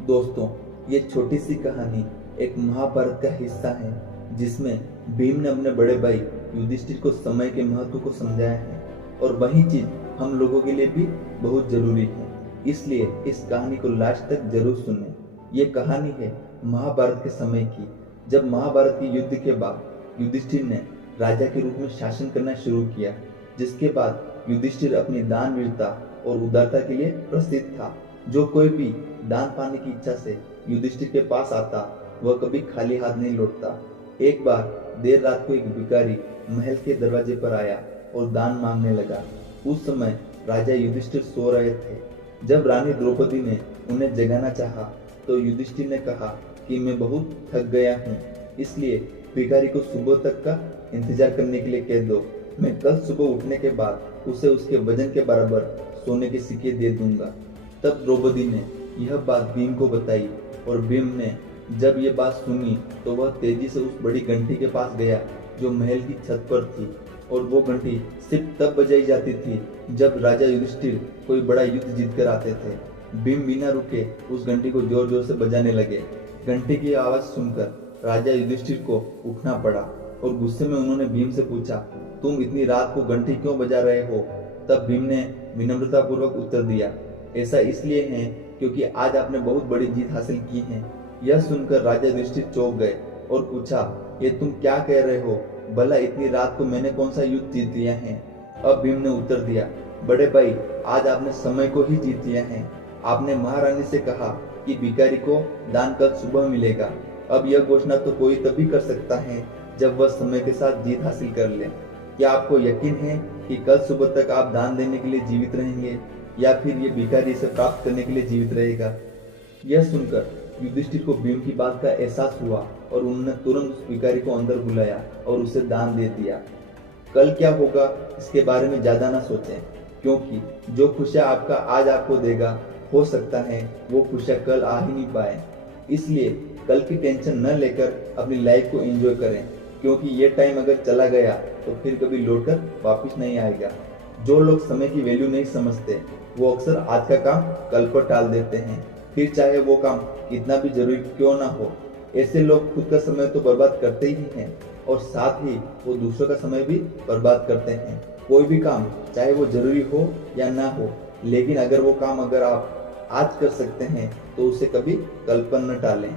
दोस्तों, ये छोटी सी कहानी एक महाभारत का हिस्सा है जिसमें भीम ने अपने बड़े भाई युधिष्ठिर को समय के महत्व को समझाया है और वही चीज हम लोगों के लिए भी बहुत जरूरी है। इसलिए इस कहानी को लास्ट तक जरूर सुनें। ये कहानी है महाभारत के समय की, जब महाभारत के युद्ध के बाद युधिष्ठिर ने राजा के रूप में शासन करना शुरू किया, जिसके बाद युधिष्ठिर अपनी दानवीरता और उदारता के लिए प्रसिद्ध था। जो कोई भी दान पाने की इच्छा से युधिष्ठिर के पास आता, वह कभी खाली हाथ नहीं लौटता। एक बार देर रात को एक भिखारी महल के दरवाजे पर आया और दान मांगने लगा। उस समय राजा युधिष्ठिर सो रहे थे। जब रानी द्रौपदी ने उन्हें जगाना चाहा, तो युधिष्ठिर ने कहा कि मैं बहुत थक गया हूँ, इसलिए भिखारी को सुबह तक का इंतजार करने के लिए कह दो। मैं कल सुबह उठने के बाद उसे उसके वजन के बराबर सोने के सिक्के दे दूंगा। तब द्रौपदी ने यह बात भीम को बताई और भीम ने जब ये बात सुनी तो वह तेजी से उस बड़ी घंटी के पास गया जो महल की छत पर थी। और वो घंटी सिर्फ तब बजाई जाती थी जब राजा युधिष्ठिर कोई बड़ा युद्ध जीत कर आते थे। भीम बिना रुके उस घंटी को जोर जोर से बजाने लगे। घंटी की आवाज सुनकर राजा युधिष्ठिर को उठना पड़ा और गुस्से में उन्होंने भीम से पूछा, तुम इतनी रात को घंटी क्यों बजा रहे हो? तब भीम ने विनम्रता पूर्वक उत्तर दिया, ऐसा इसलिए है क्योंकि आज आपने बहुत बड़ी जीत हासिल की है। यह सुनकर राजा युधिष्ठिर चौंक गए और पूछा, ये तुम क्या कह रहे हो? भला इतनी रात को मैंने कौन सा युद्ध जीत लिया है? अब भीम ने उत्तर दिया, बड़े भाई, आज आपने समय को ही जीत लिया है। आपने महारानी से कहा कि भिखारी को दान कल सुबह मिलेगा। अब यह घोषणा तो कोई तभी कर सकता है जब वह समय के साथ जीत हासिल कर ले। क्या आपको यकीन है कि कल सुबह तक आप दान देने के लिए जीवित रहेंगे या फिर ये भिखारी इसे प्राप्त करने के लिए जीवित रहेगा? यह सुनकर युधिष्ठिर को भीम की बात का एहसास हुआ और उन्होंने तुरंत उस भिखारी को अंदर बुलाया और उसे दान दे दिया। कल क्या होगा इसके बारे में ज्यादा ना सोचें, क्योंकि जो खुशियां आपका आज आपको देगा, हो सकता है वो खुशियां कल आ ही नहीं पाए। इसलिए कल की टेंशन न लेकर अपनी लाइफ को एंजॉय करें, क्योंकि ये टाइम अगर चला गया तो फिर कभी लौटकर वापस नहीं आएगा। जो लोग समय की वैल्यू नहीं समझते, वो अक्सर आज का काम कल पर टाल देते हैं, फिर चाहे वो काम कितना भी जरूरी क्यों ना हो। ऐसे लोग खुद का समय तो बर्बाद करते ही हैं और साथ ही वो दूसरों का समय भी बर्बाद करते हैं। कोई भी काम चाहे वो जरूरी हो या ना हो, लेकिन अगर वो काम अगर आप आज कर सकते हैं तो उसे कभी कल पर न टालें।